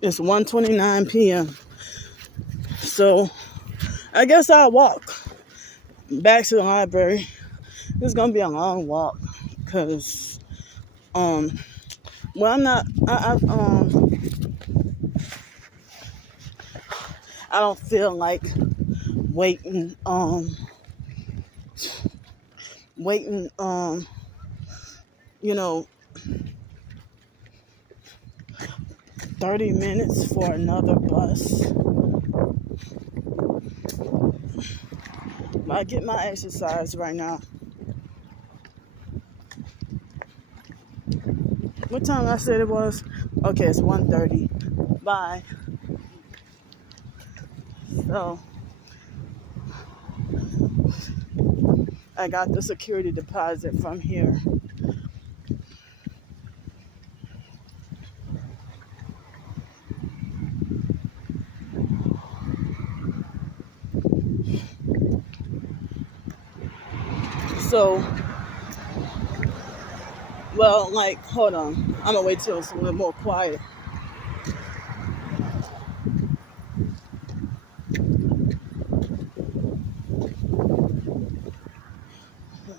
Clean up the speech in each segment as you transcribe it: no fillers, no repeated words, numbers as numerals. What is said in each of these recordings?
It's 1:29 p.m. So I guess I'll walk back to the library. It's gonna be a long walk because well, I'm not I don't feel like waiting waiting you know 30 minutes for another bus. I get my exercise right now. What time I said it was? Okay, it's 1:30. Bye. So I got the security deposit from here. So, well, like, hold on. I'm gonna wait till it's a little more quiet.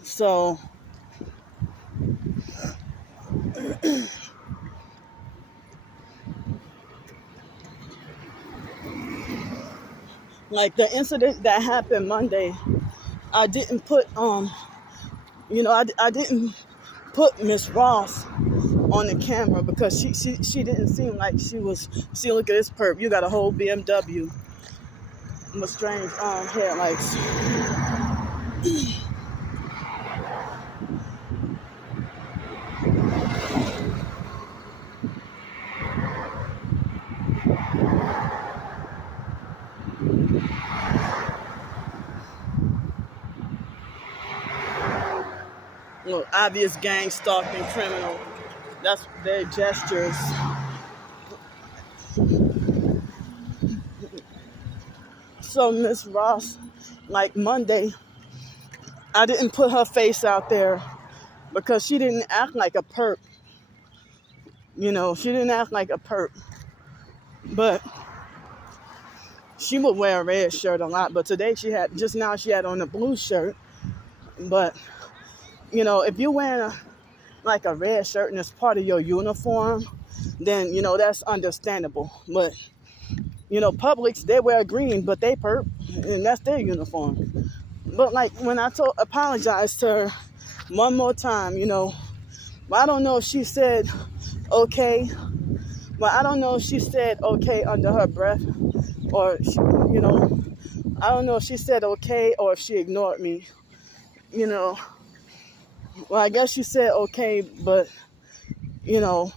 So, like the incident that happened Monday, I didn't put I didn't put Miss Ross on the camera because she didn't seem like she was. See, look at this perp. You got a whole BMW with strange headlights. Look, obvious gang stalking criminal. That's their gestures. So Miss Ross, like Monday, I didn't put her face out there because she didn't act like a perp. You know, she didn't act like a perp. But she would wear a red shirt a lot. But today she had on a blue shirt. But, you know, if you're wearing like a red shirt and it's part of your uniform, then, you know, that's understandable. But, you know, Publix, they wear green, but they perp, and that's their uniform. But, like, when I apologized to her one more time, you know, I don't know if she said okay, but I don't know if she said okay under her breath, or, you know, I don't know if she said okay or if she ignored me, you know. Well, I guess she said okay, but, you know,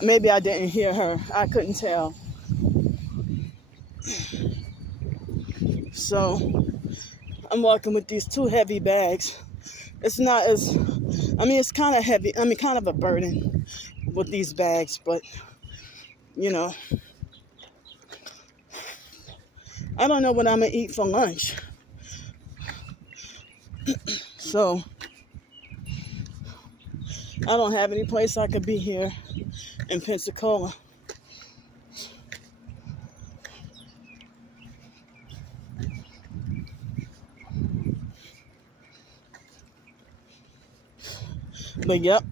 maybe I didn't hear her. I couldn't tell. So I'm walking with these two heavy bags. It's not as, it's kind of heavy. Kind of a burden with these bags, but, you know, I don't know what I'm going to eat for lunch. So I don't have any place I could be here in Pensacola. But yep,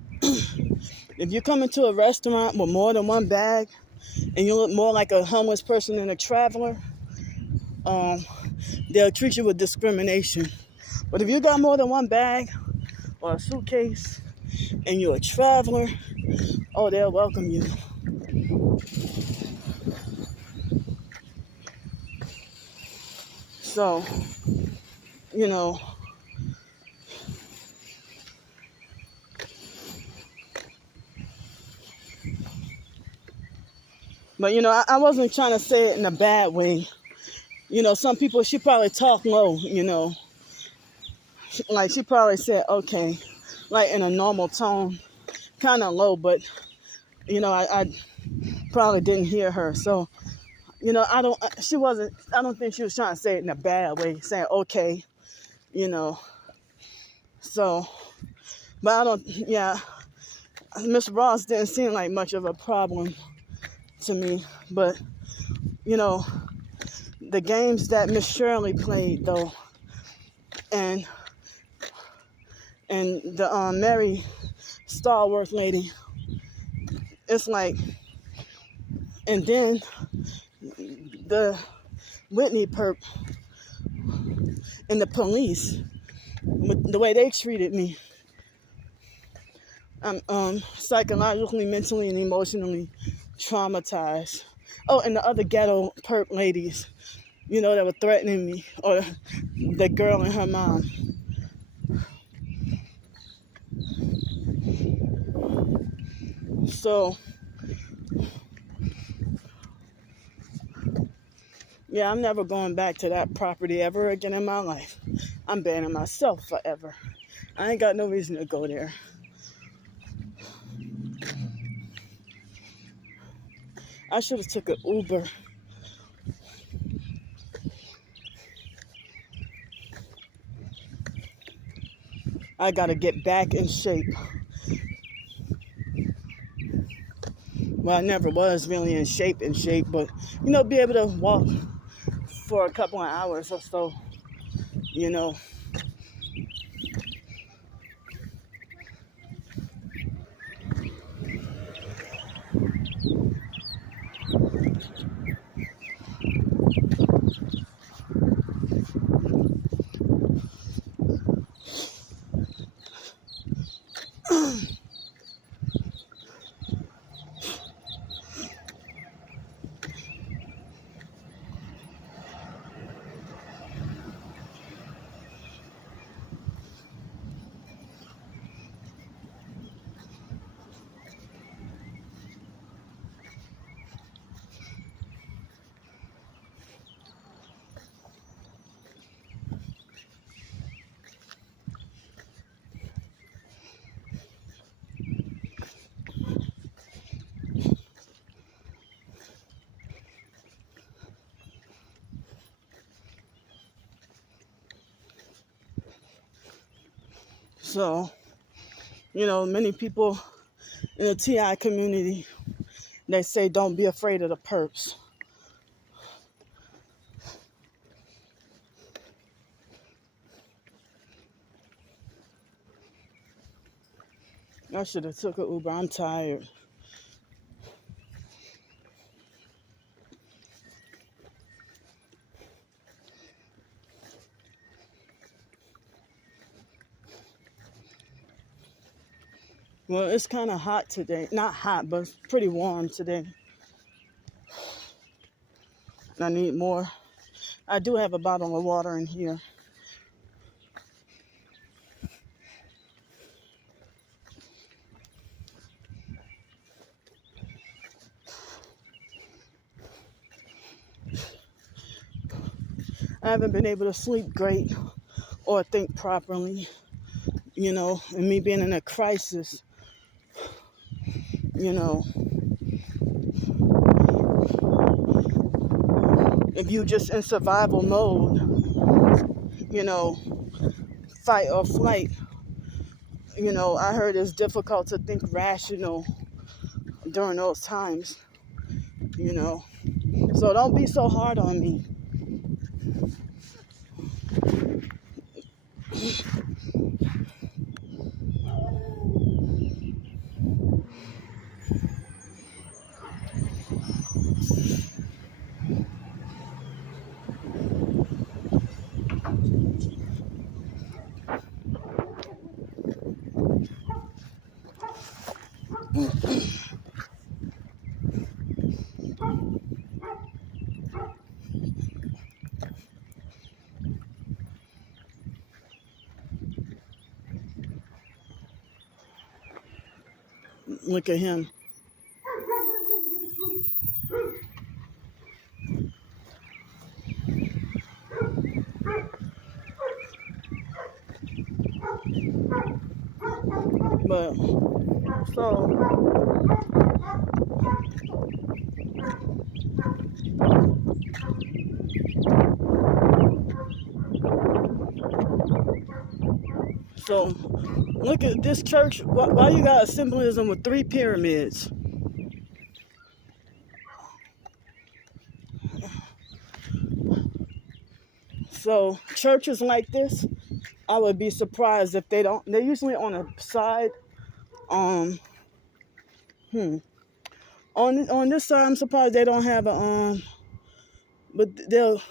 if you come into a restaurant with more than one bag and you look more like a homeless person than a traveler, they'll treat you with discrimination. But if you got more than one bag or a suitcase and you're a traveler, oh, they'll welcome you. So, you know, but, you know, I wasn't trying to say it in a bad way. You know, some people, she probably talk low, you know. Like, she probably said, okay, like in a normal tone, kind of low, but, you know, I probably didn't hear her. So, you know, I don't think she was trying to say it in a bad way, saying, okay, you know. So, but Miss Ross didn't seem like much of a problem to me. But, you know, the games that Miss Shirley played, though, and the Mary Starworth lady, it's like, and then the Whitney perp and the police, with the way they treated me. I'm psychologically, mentally, and emotionally traumatized. Oh, and the other ghetto perp ladies, you know, that were threatening me, or the girl and her mom. So, yeah, I'm never going back to that property ever again in my life. I'm banning myself forever. I ain't got no reason to go there. I should have took an Uber. I gotta get back in shape. Well, I never was really in shape, but, you know, be able to walk for a couple of hours or so, you know. So, you know, many people in the TI community, they say don't be afraid of the perps. I should have took an Uber. I'm tired. Well, it's kind of hot today. Not hot, but it's pretty warm today. I need more. I do have a bottle of water in here. I haven't been able to sleep great or think properly, you know, and me being in a crisis, you know. If you just in survival mode, you know, fight or flight, you know, I heard it's difficult to think rational during those times, you know. So don't be so hard on me. Look at him. But, so look at this church. Why you got a symbolism with 3 pyramids? So churches like this, I would be surprised if they don't. They're usually on a side. Um, on this side, I'm surprised they don't have a. But they'll,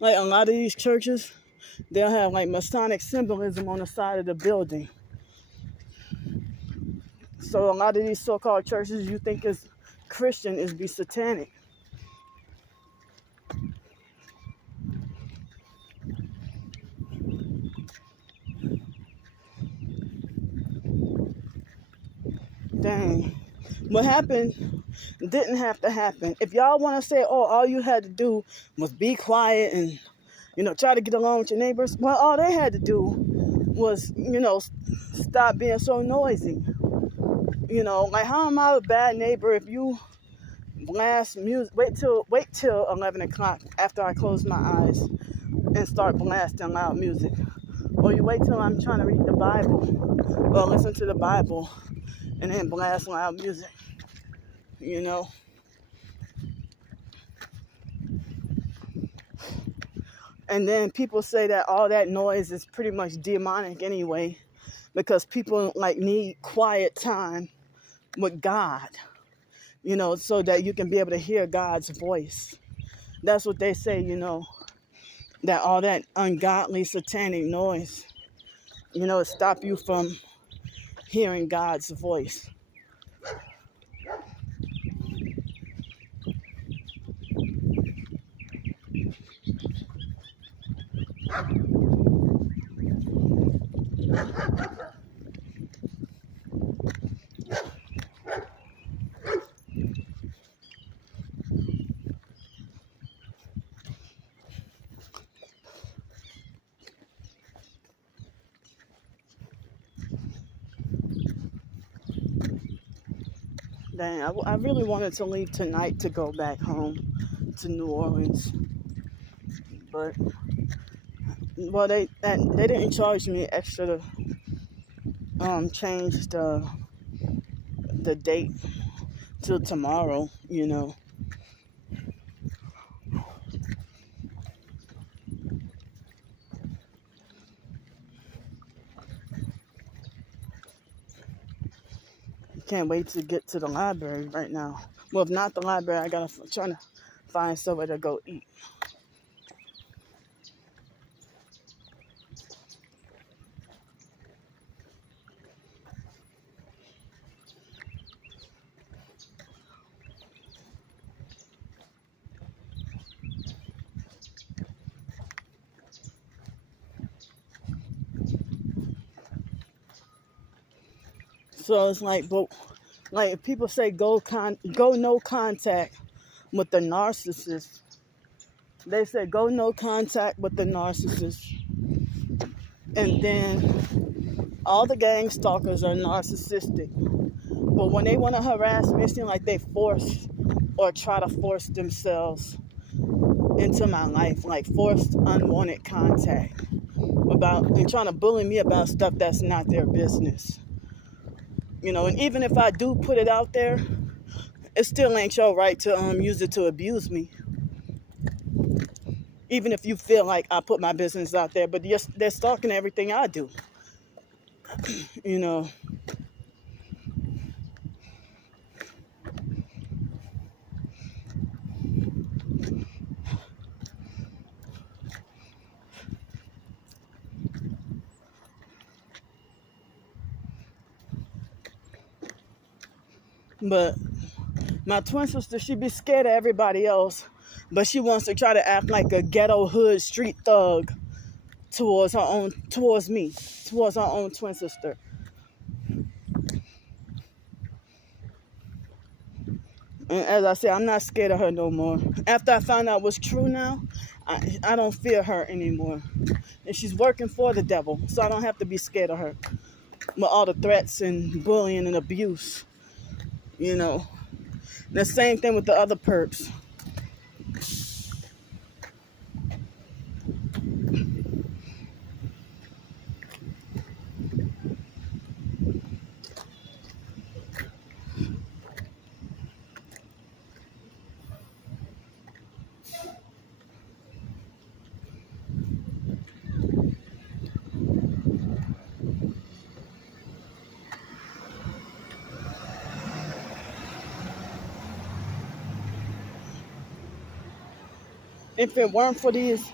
like a lot of these churches, they'll have like Masonic symbolism on the side of the building. So a lot of these so-called churches you think is Christian is be satanic. Dang. What happened didn't have to happen. If y'all want to say, oh, all you had to do was be quiet and, try to get along with your neighbors, well, all they had to do was, stop being so noisy. Like how am I a bad neighbor if you blast music, wait till 11 o'clock after I close my eyes and start blasting loud music. Or you wait till I'm trying to read the Bible or listen to the Bible and then blast loud music, And then people say that all that noise is pretty much demonic anyway because people need quiet time with God, so that you can be able to hear God's voice. That's what they say, that all that ungodly satanic noise, stop you from hearing God's voice. Dang, I really wanted to leave tonight to go back home to New Orleans, but they didn't charge me extra to change the date till tomorrow. Can't wait to get to the library right now. Well, if not the library, I gotta try to find somewhere to go eat. So it's but if people say go no contact with the narcissist, they say go no contact with the narcissist, and then all the gang stalkers are narcissistic. But when they want to harass me, it seems like they force or try to force themselves into my life, like forced unwanted contact and trying to bully me about stuff that's not their business. And even if I do put it out there, it still ain't your right to use it to abuse me. Even if you feel like I put my business out there, but they're stalking everything I do. But my twin sister, she be scared of everybody else, but she wants to try to act like a ghetto hood street thug towards her own twin sister. And as I said, I'm not scared of her no more. After I found out what's true now, I don't fear her anymore. And she's working for the devil, so I don't have to be scared of her. With all the threats and bullying and abuse, The same thing with the other perps. if it weren't for these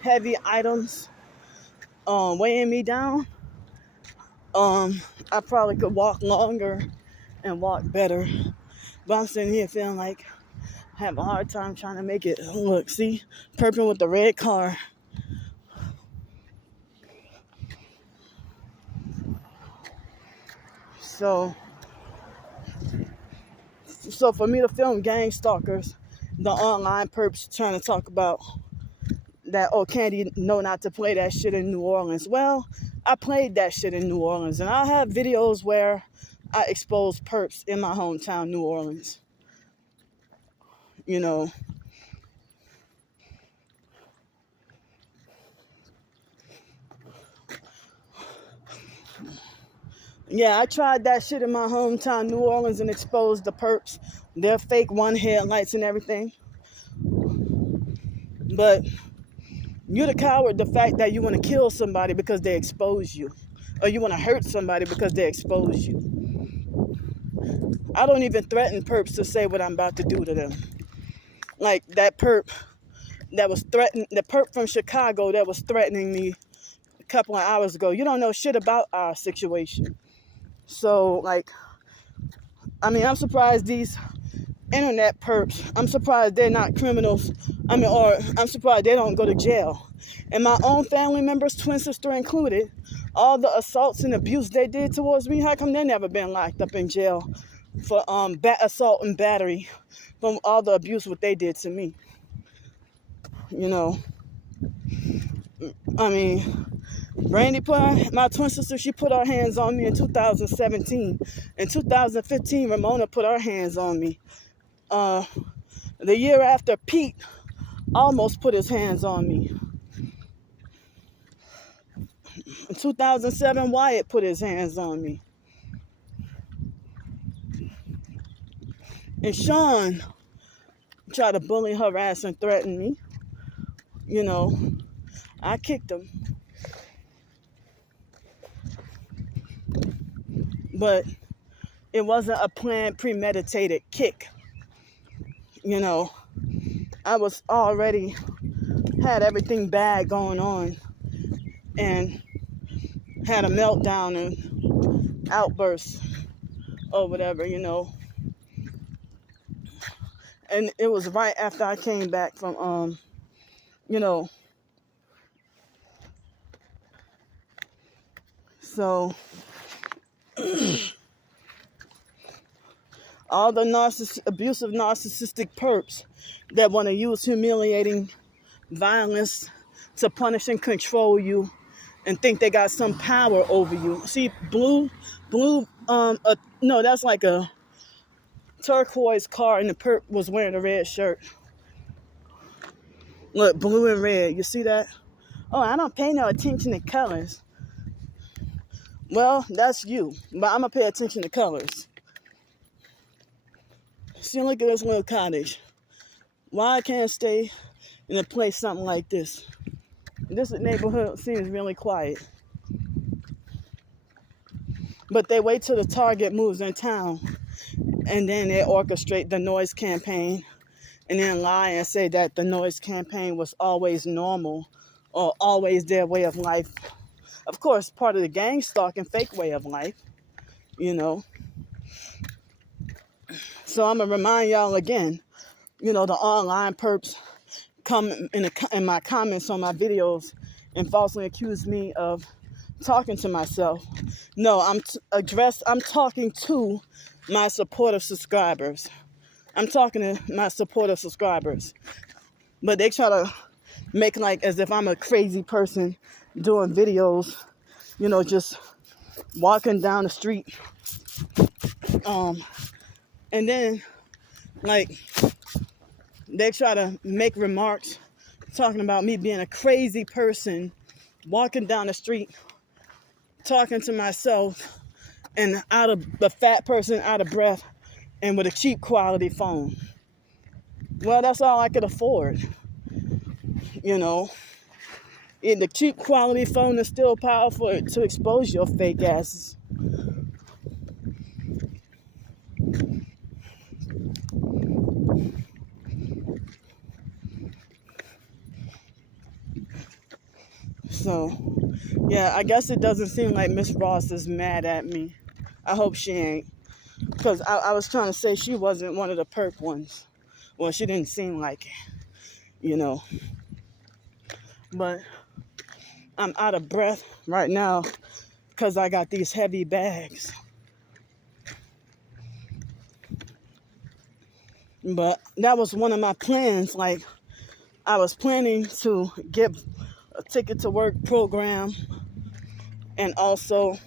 heavy items weighing me down, I probably could walk longer and walk better. But I'm sitting here feeling like I have a hard time trying to make it. Look, see, perping with the red car. So for me to film gang stalkers, the online perps trying to talk about that, oh, Candy, know not to play that shit in New Orleans. Well, I played that shit in New Orleans, and I have videos where I expose perps in my hometown, New Orleans. You know, yeah, I tried that shit in my hometown, New Orleans, and exposed the perps, their fake one headlights and everything. But you're the coward, the fact that you want to kill somebody because they expose you, or you want to hurt somebody because they expose you. I don't even threaten perps to say what I'm about to do to them. Like that perp that was threatening, the perp from Chicago that was threatening me a couple of hours ago. You don't know shit about our situation. So, like, I mean, I'm surprised these internet perps, I'm surprised they're not criminals. Or I'm surprised they don't go to jail. And my own family members, twin sister included, all the assaults and abuse they did towards me, how come they never been locked up in jail for assault and battery from all the abuse what they did to me? You know, I mean, Brandy my twin sister, she put her hands on me in 2017. In 2015, Ramona put her hands on me. The year after, Pete almost put his hands on me. In 2007, Wyatt put his hands on me. And Sean tried to bully, harass, and threaten me. You know, I kicked him. But it wasn't a planned, premeditated kick. You know, I was already had everything bad going on and had a meltdown and outburst or whatever, you know. And it was right after I came back from, you know. So all the abusive, narcissistic perps that want to use humiliating violence to punish and control you and think they got some power over you. See, no, that's like a turquoise car, and the perp was wearing a red shirt. Look, blue and red, you see that? Oh, I don't pay no attention to colors. Well, that's you, but I'm gonna pay attention to colors. See, look at this little cottage. Why I can't stay in a place something like this? This neighborhood seems really quiet. But they wait till the target moves in town, and then they orchestrate the noise campaign, and then lie and say that the noise campaign was always normal or always their way of life. Of course, part of the gang stalking fake way of life, you know. So I'm going to remind y'all again, you know, the online perps come in my comments on my videos and falsely accuse me of talking to myself. No, I'm talking to my supportive subscribers. I'm talking to my supportive subscribers. But they try to make like as if I'm a crazy person doing videos, you know, just walking down the street. And then, like, they try to make remarks talking about me being a crazy person, walking down the street, talking to myself, and the fat person out of breath, and with a cheap quality phone. Well, that's all I could afford, you know. And the cheap quality phone is still powerful to expose your fake asses. So, yeah, I guess it doesn't seem like Miss Ross is mad at me. I hope she ain't. Because I was trying to say she wasn't one of the perp ones. Well, she didn't seem like it. But I'm out of breath right now because I got these heavy bags. But that was one of my plans. Like, I was planning to get a ticket to work program, and also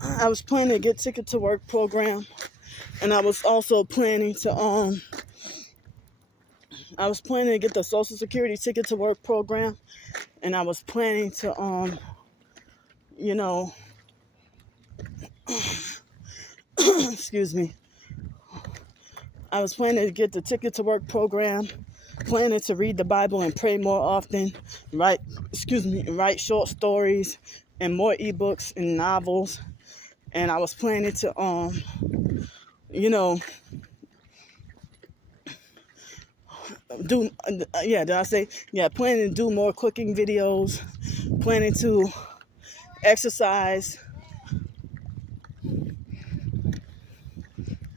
I was planning to get ticket to work program, and I was also planning to get the Social Security ticket to work program, and I was planning to excuse me. I was planning to get the ticket to work program, planning to read the Bible and pray more often, write short stories and more ebooks and novels. And I was planning to planning to do more cooking videos, planning to exercise.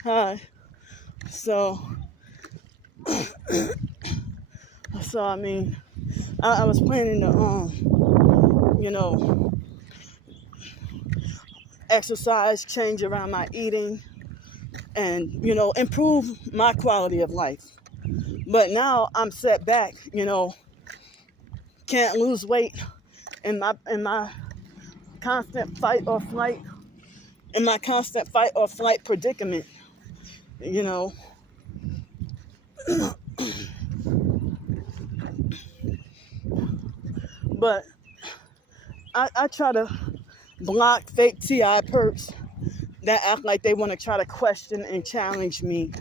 Hi. So I mean, I was planning to exercise, change around my eating, and improve my quality of life. But now I'm set back, can't lose weight in my constant fight or flight predicament, But I try to block fake TI perps that act like they want to try to question and challenge me.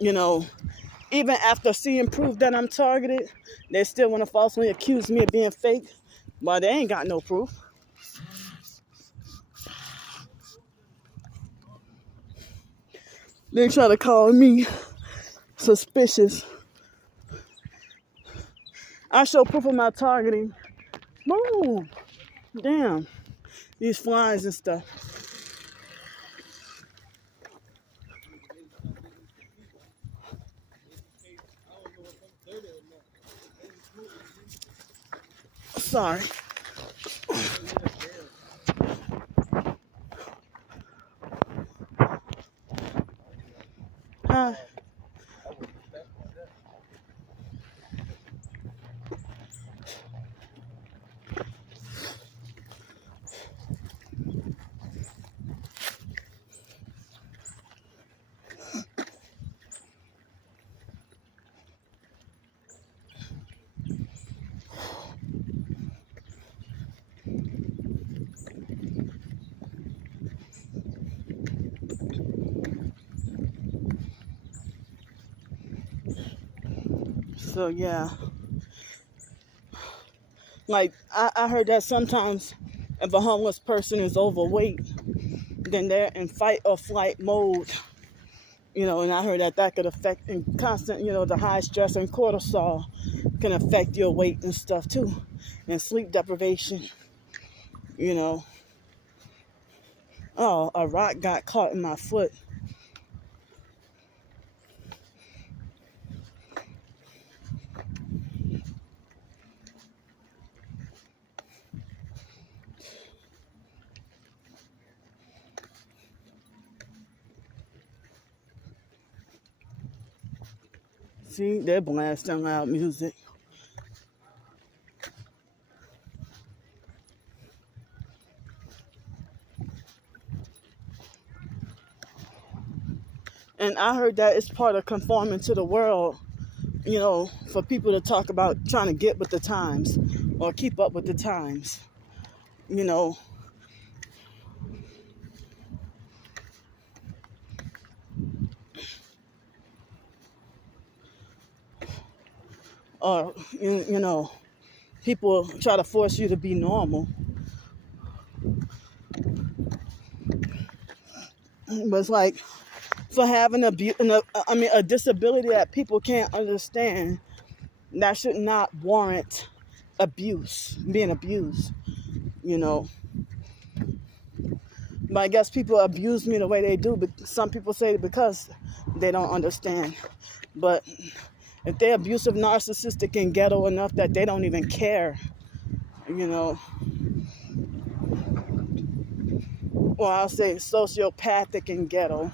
Even after seeing proof that I'm targeted, they still want to falsely accuse me of being fake, but they ain't got no proof. They try to call me suspicious. I show proof of my targeting. Boom. Damn. These flies and stuff. Sorry. Hi. So yeah, like I heard that sometimes if a homeless person is overweight, then they're in fight or flight mode, and I heard that could affect and constant, the high stress and cortisol can affect your weight and stuff too, and sleep deprivation, Oh, a rock got caught in my foot. See, they're blasting loud music. And I heard that it's part of conforming to the world, for people to talk about trying to get with the times or keep up with the times, or, people try to force you to be normal. But it's like, for having a disability that people can't understand, that should not warrant being abused, you know. But I guess people abuse me the way they do, but some people say because they don't understand. But if they're abusive, narcissistic, and ghetto enough that they don't even care, you know, or I'll say sociopathic and ghetto.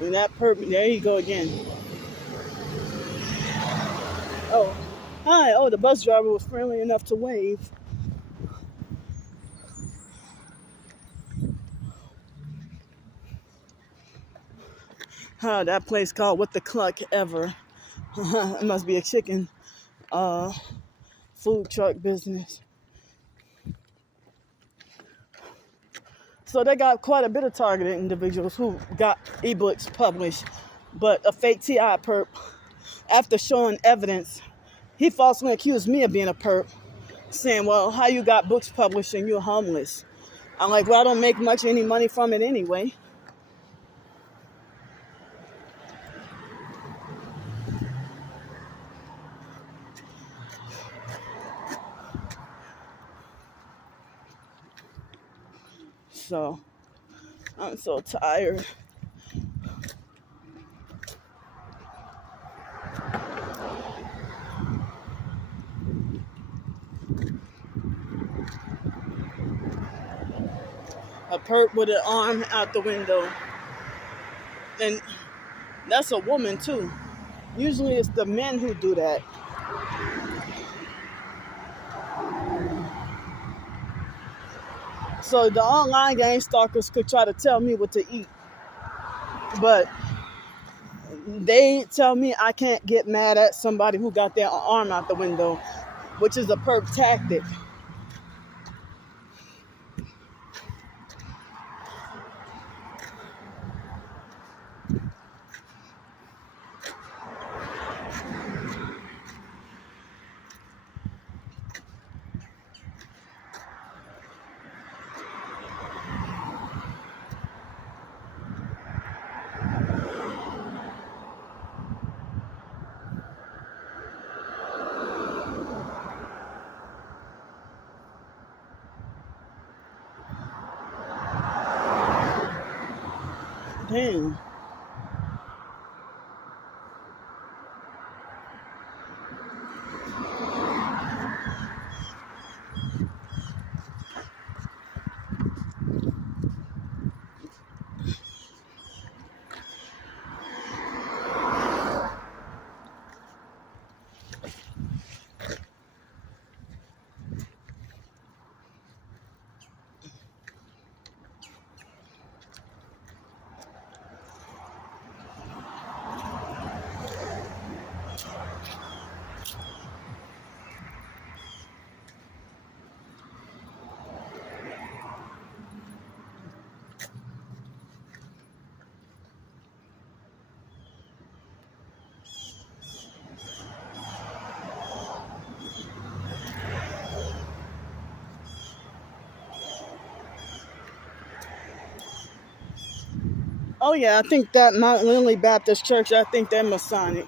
And that there you go again. Oh, hi. Oh, the bus driver was friendly enough to wave. That place called What the Cluck Ever. It must be a chicken food truck business. So they got quite a bit of targeted individuals who got ebooks published, but a fake TI perp, after showing evidence, he falsely accused me of being a perp, saying, well, how you got books published and you're homeless? I'm like, well, I don't make any money from it anyway. So I'm so tired. A perp with an arm out the window. And that's a woman too. Usually it's the men who do that. So the online game stalkers could try to tell me what to eat. But they tell me I can't get mad at somebody who got their arm out the window, which is a perp tactic. Damn. Oh yeah, I think that Mount Lindley Baptist Church, I think they're Masonic.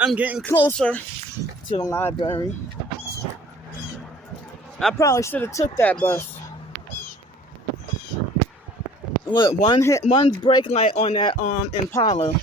I'm getting closer to the library. I probably should have took that bus. Look, one brake light on that Impala.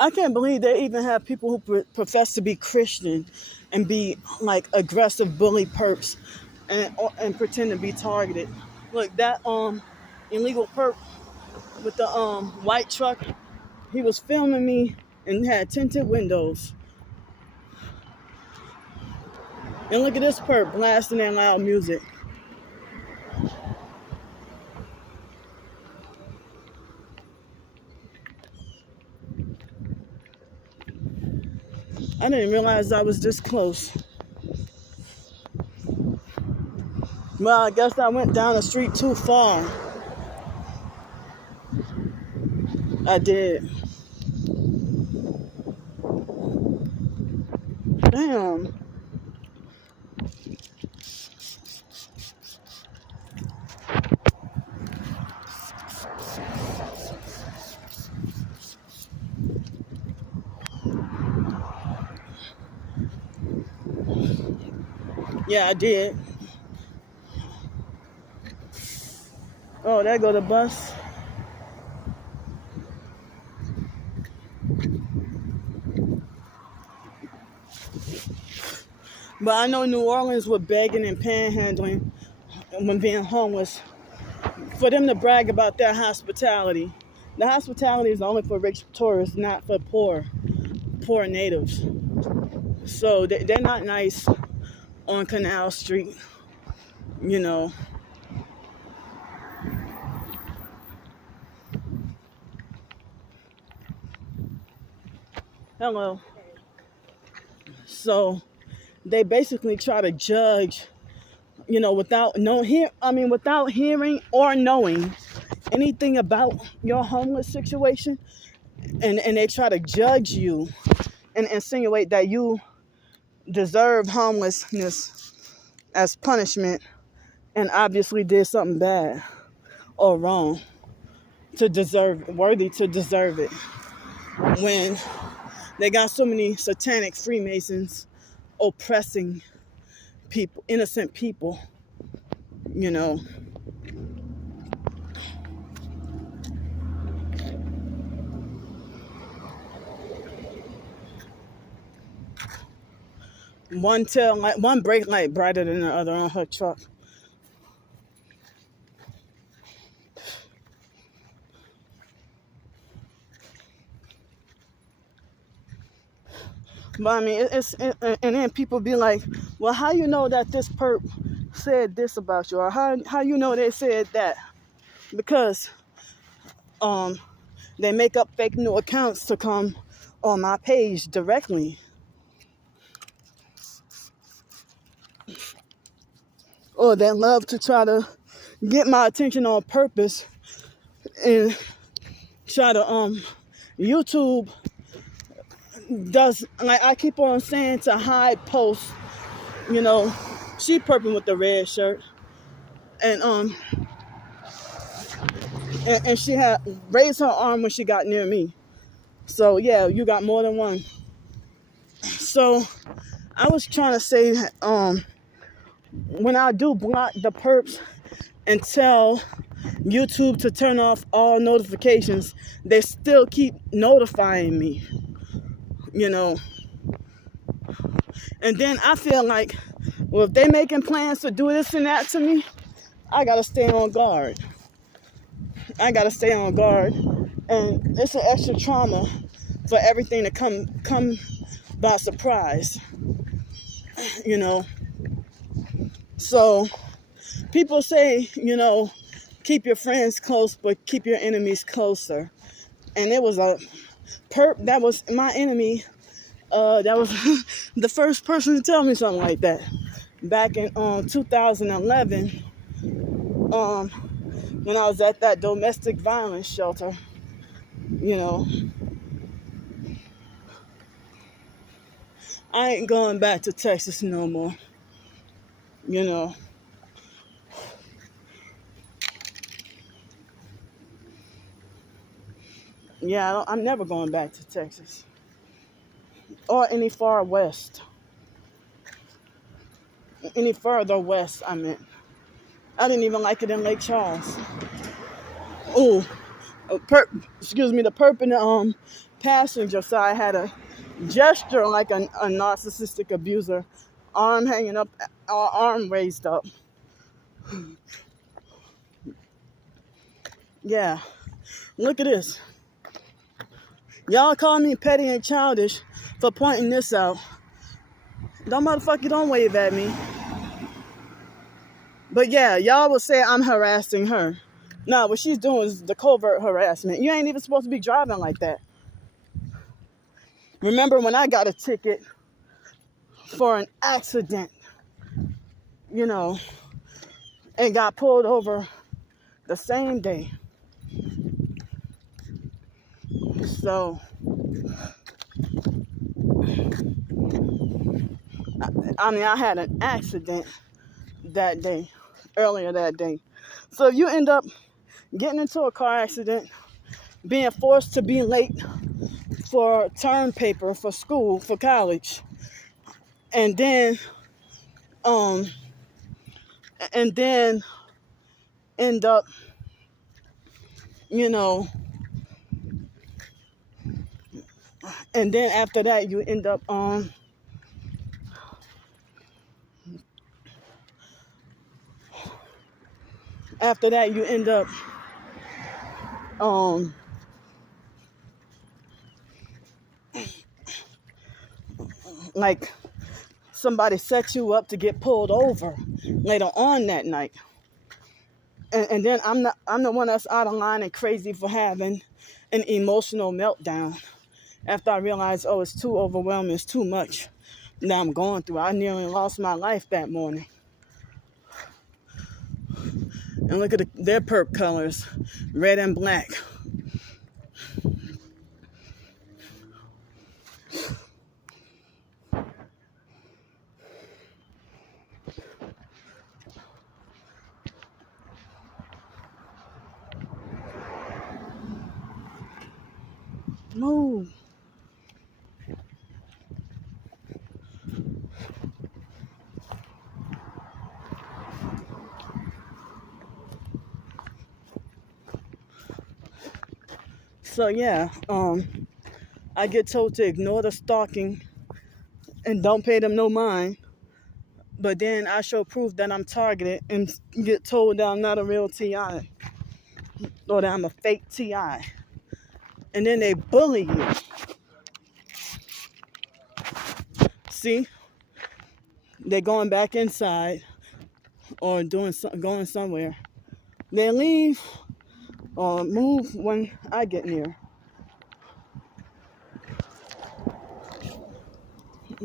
I can't believe they even have people who profess to be Christian and be like aggressive bully perps and pretend to be targeted. Look, that illegal perp with the white truck, he was filming me and had tinted windows. And look at this perp blasting that loud music. I didn't realize I was this close. Well, I guess I went down the street too far. I did. Damn. Yeah, I did. Oh, there go the bus. But I know New Orleans with begging and panhandling when being homeless, for them to brag about their hospitality. The hospitality is only for rich tourists, not for poor natives. So they're not nice on Canal Street, you know. Hello. So they basically try to judge, you know, without hearing or knowing anything about your homeless situation, and they try to judge you and insinuate that you deserve homelessness as punishment and obviously did something bad or wrong worthy to deserve it, when they got so many satanic Freemasons oppressing people, innocent people, you know. One brake light brighter than the other on her truck. But I mean, and then people be like, well, how you know that this perp said this about you, or how you know they said that? Because they make up fake new accounts to come on my page directly. Or they love to try to get my attention on purpose and try to YouTube does, like I keep on saying, to hide posts, you know. She perping with the red shirt, and she had raised her arm when she got near me. So yeah, you got more than one. So I was trying to say, when I do block the perps and tell YouTube to turn off all notifications, they still keep notifying me, you know. And then I feel like, well, if they making plans to do this and that to me, I gotta stay on guard. And it's an extra trauma for everything to come by surprise, you know. So people say, you know, keep your friends close, but keep your enemies closer. And it was a perp that was my enemy. That was the first person to tell me something like that. Back in 2011, when I was at that domestic violence shelter, you know. I ain't going back to Texas no more, you know. Yeah, I'm never going back to Texas. Or any far west. Any further west, I meant. I didn't even like it in Lake Charles. Oh, the perp in the passenger side had a gesture like a narcissistic abuser. Arm hanging up, arm raised up. Yeah, look at this. Y'all call me petty and childish for pointing this out. That motherfucker don't wave at me. But yeah, y'all will say I'm harassing her. No, what she's doing is the covert harassment. You ain't even supposed to be driving like that. Remember when I got a ticket for an accident, you know, and got pulled over the same day. So, I had an accident that day, earlier that day. So if you end up getting into a car accident, being forced to be late for term paper for school, for college, and then end up, you know, and then after that you end up like somebody set you up to get pulled over later on that night. And then I'm the one that's out of line and crazy for having an emotional meltdown after I realized, oh, it's too overwhelming, it's too much that I'm going through. I nearly lost my life that morning. And look at their perp colors, red and black. Move. So yeah, I get told to ignore the stalking and don't pay them no mind. But then I show proof that I'm targeted and get told that I'm not a real TI or that I'm a fake TI. And then they bully you. See? They're going back inside or going somewhere. They leave or move when I get near.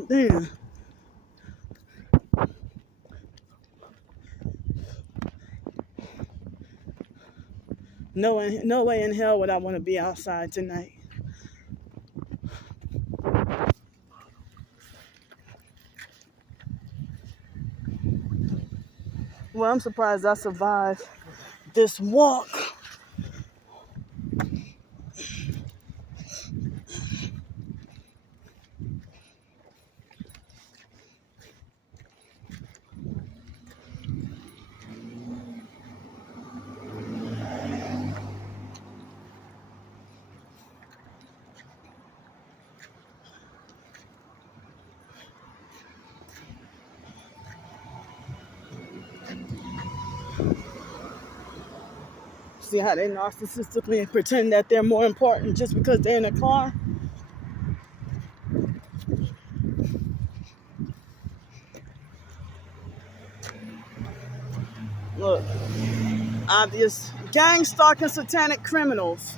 Damn. No way in hell would I want to be outside tonight. Well, I'm surprised I survived this walk. See how they narcissistically pretend that they're more important just because they're in a car? Look, obvious gang stalking satanic criminals.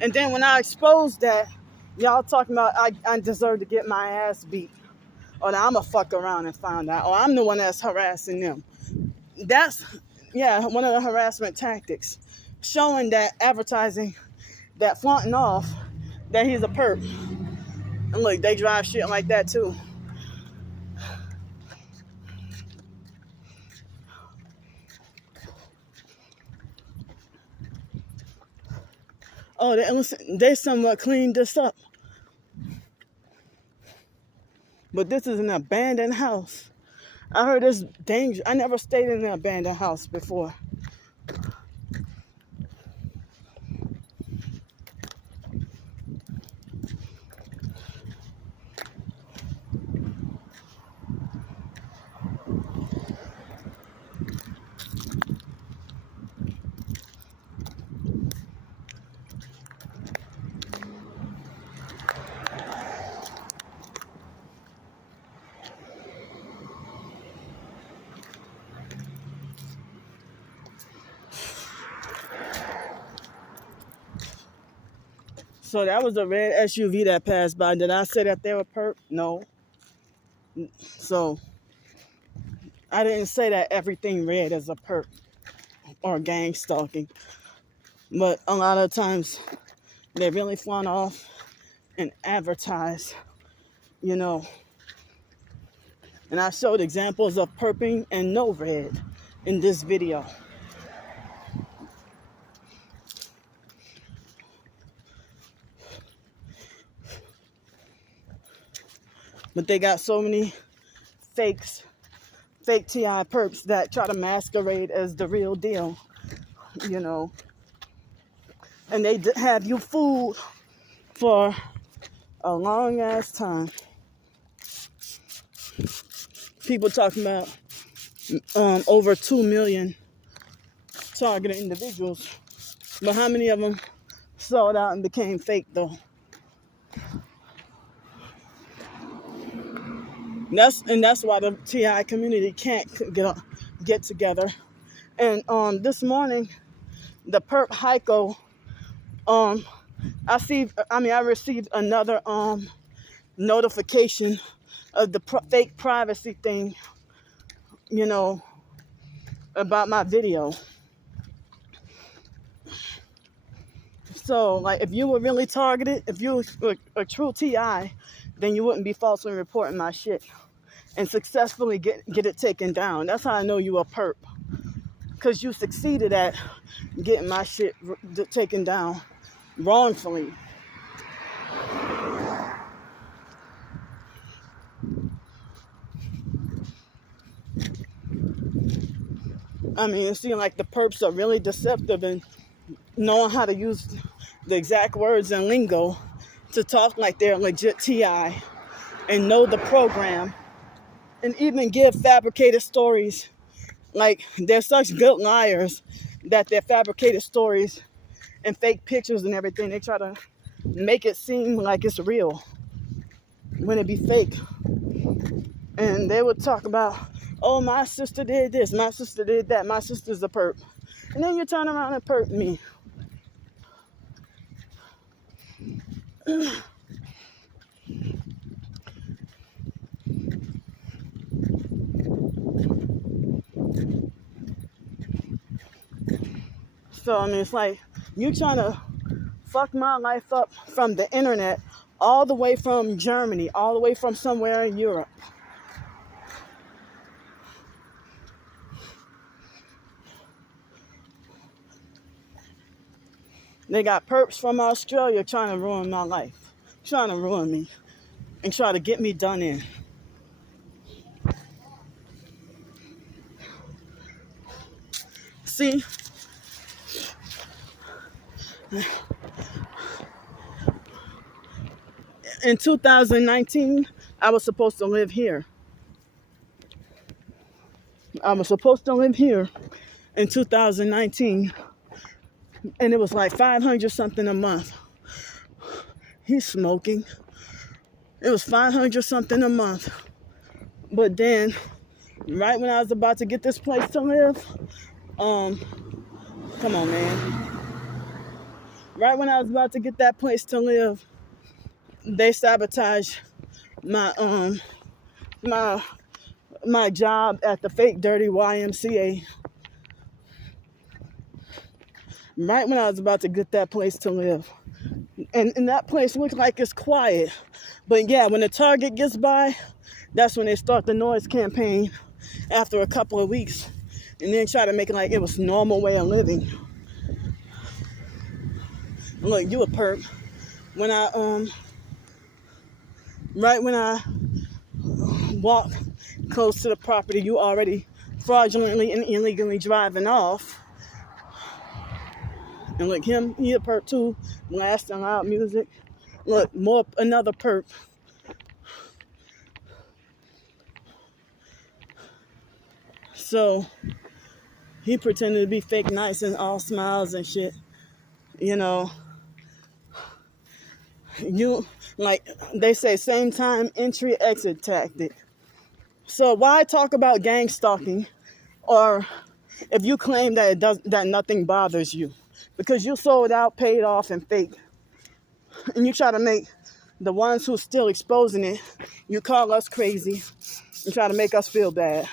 And then when I exposed that, y'all talking about I deserve to get my ass beat. Or that I'ma fuck around and find out. Or I'm the one that's harassing them. That's, one of the harassment tactics. Showing that, advertising, that flaunting off that he's a perp. And look, they drive shit like that too. Oh, they somewhat cleaned this up. But this is an abandoned house. I heard it's dangerous. I never stayed in an abandoned house before. So that was a red SUV that passed by. Did I say that they were perp? No. So I didn't say that everything red is a perp or gang stalking, but a lot of times they really flaunt off and advertise, you know. And I showed examples of perping and no red in this video. But they got so many fake TI perps that try to masquerade as the real deal, you know. And they have you fooled for a long ass time. People talking about over 2 million targeted individuals. But how many of them sold out and became fake though? That's why the TI community can't get together. And this morning, the perp Heiko, I received another notification of the fake privacy thing, you know, about my video. So, like, if you were really targeted, if you were a true TI, then you wouldn't be falsely reporting my shit and successfully get it taken down. That's how I know you a perp, because you succeeded at getting my shit taken down wrongfully. I mean, it seems like the perps are really deceptive and knowing how to use the exact words and lingo to talk like they're legit TI and know the program and even give fabricated stories. Like, they're such good liars that their fabricated stories and fake pictures and everything, they try to make it seem like it's real when it be fake. And they would talk about, oh, my sister did this, my sister did that, my sister's a perp. And then you turn around and perp me. So, I mean, it's like you trying to fuck my life up from the internet, all the way from Germany, all the way from somewhere in Europe. They got perps from Australia trying to ruin my life, trying to ruin me, and try to get me done in. See? In 2019, I was supposed to live here. I was supposed to live here in 2019, and it was like 500 something a month. He's smoking. It was 500 something a month. But then, right when I was about to get this place to live, come on, man. Right when I was about to get that place to live, they sabotaged my my job at the fake dirty YMCA. Right when I was about to get that place to live. And that place looks like it's quiet. But yeah, when the target gets by, that's when they start the noise campaign after a couple of weeks. And then try to make it like it was a normal way of living. Look, you a perp. When right when I walk close to the property, you already fraudulently and illegally driving off. And look, he a perp too, blasting loud music. Look, another perp. So he pretended to be fake nice and all smiles and shit. You know, you, like they say, same time entry exit tactic. So why talk about gang stalking, or if you claim that that nothing bothers you? Because you sold out, paid off, and fake. And you try to make the ones who still exposing it, you call us crazy and try to make us feel bad.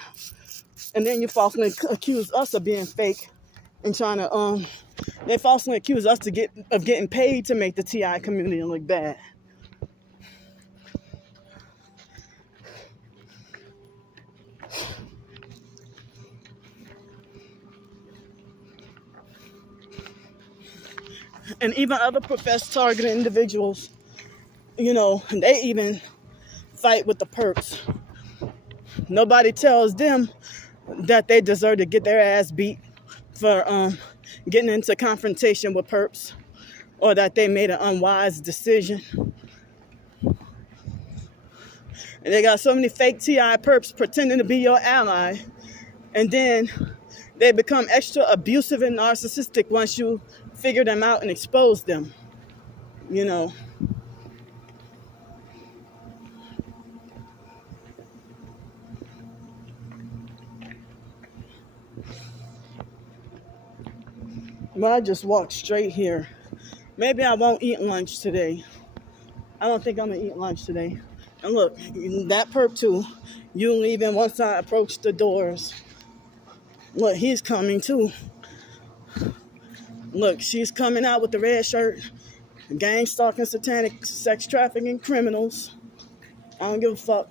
And then you falsely accuse us of being fake and trying to, they falsely accuse us of getting paid to make the TI community look bad. And even other professed targeted individuals, you know, they even fight with the perps. Nobody tells them that they deserve to get their ass beat for getting into confrontation with perps, or that they made an unwise decision. And they got so many fake TI perps pretending to be your ally, and then they become extra abusive and narcissistic once you figure them out and expose them, you know. But I just walked straight here. Maybe I won't eat lunch today. I don't think I'm gonna eat lunch today. And look, that perp too, you leaving once I approach the doors. Look, he's coming too. Look, she's coming out with the red shirt. Gang stalking, satanic, sex trafficking criminals. I don't give a fuck.